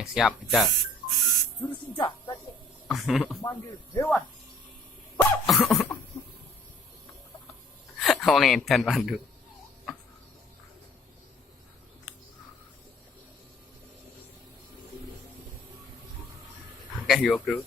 Siap, kejar. Jurus ninja tadi memanggil hewan. Wong edan Pandu. Oke, yo, Bro.